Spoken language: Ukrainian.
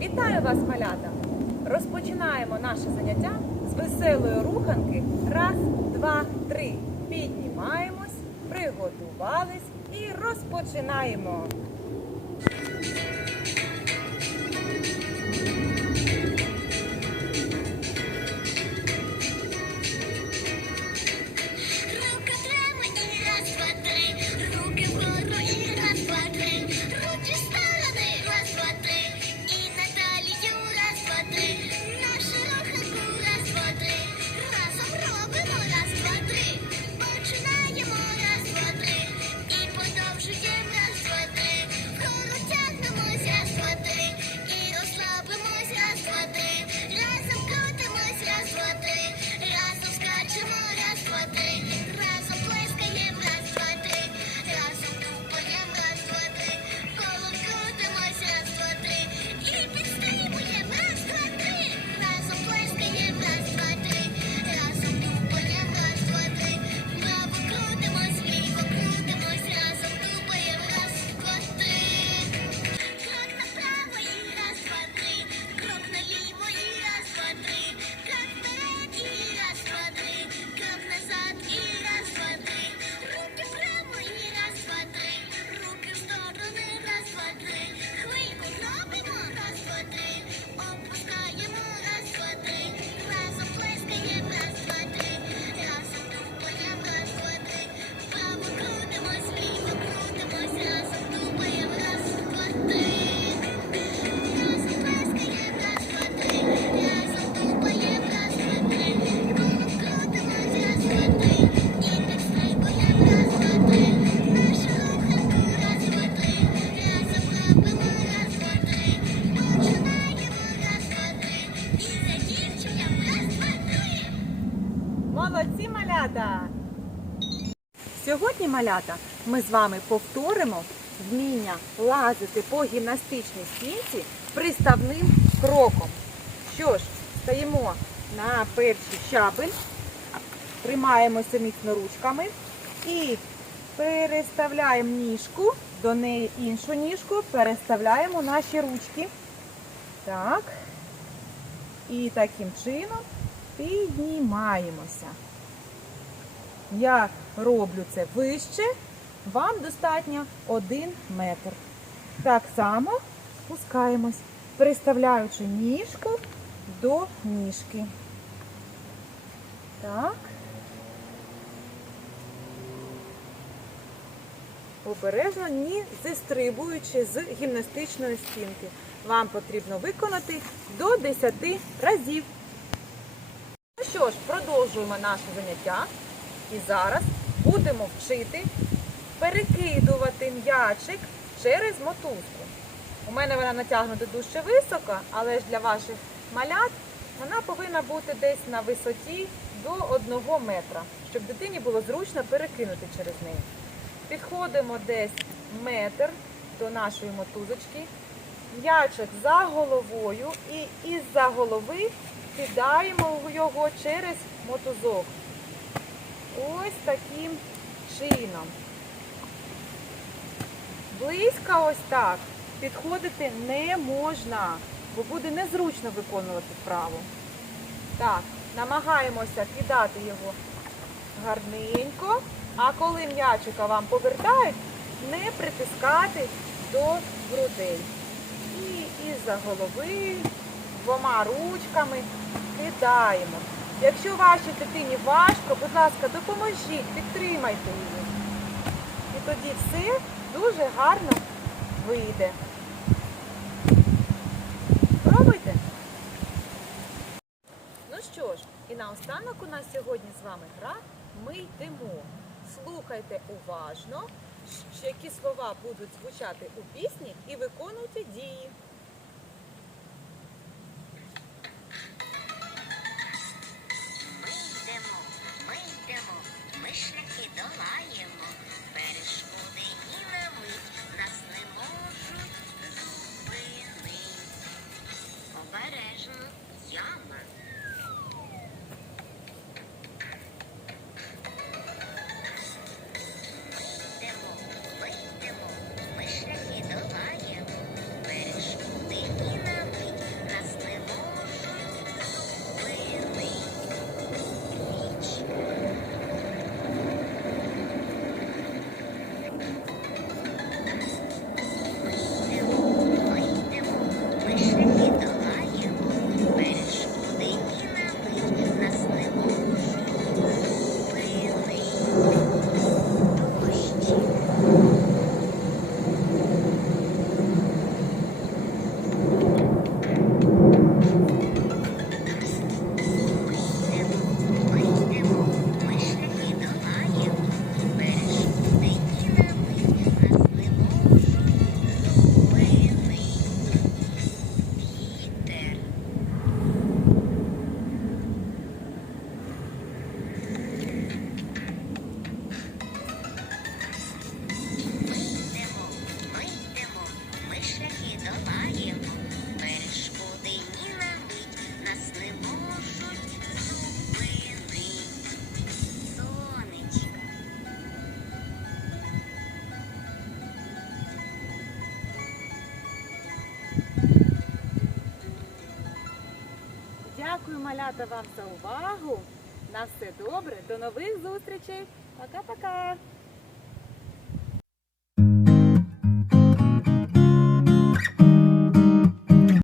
Вітаю вас, малята! Розпочинаємо наше заняття з веселої руханки. Раз, два, три. Піднімаємось, приготувались і розпочинаємо. Молодці, малята! Сьогодні, малята, ми з вами повторимо вміння лазити по гімнастичній стінці приставним кроком. Що ж, стаємо на перший щабель, тримаємося міцно ручками і переставляємо ніжку, до неї іншу ніжку, переставляємо наші ручки. Так. І таким чином піднімаємося. Я роблю це вище, вам достатньо 1 метр. Так само спускаємось, переставляючи ніжку до ніжки. Так. Обережно, ні зістрибуючи з гімнастичної стінки. Вам потрібно виконати до 10 разів. Ну що ж, продовжуємо наше заняття. І зараз будемо вчити перекидувати м'ячик через мотузку. У мене вона натягнута дуже високо, але ж для ваших малят вона повинна бути десь на висоті до 1 метра, щоб дитині було зручно перекинути через неї. Підходимо десь метр до нашої мотузочки. М'ячик за головою і із-за голови кидаємо його через мотузок. Ось таким чином. Близько ось так підходити не можна, бо буде незручно виконувати вправу. Так, намагаємося кидати його гарненько, а коли м'ячика вам повертають, не притискати до грудей. І із-за голови двома ручками кидаємо. Якщо вашій дитині важко, будь ласка, допоможіть, підтримайте її. І тоді все дуже гарно вийде. Пробуйте. Ну що ж, і наостанок у нас сьогодні з вами гра Ми йдемо. Слухайте уважно, які слова будуть звучати у пісні і виконуйте дії. Малята вам за увагу. На все добре, до нових зустрічей. Пока-пока.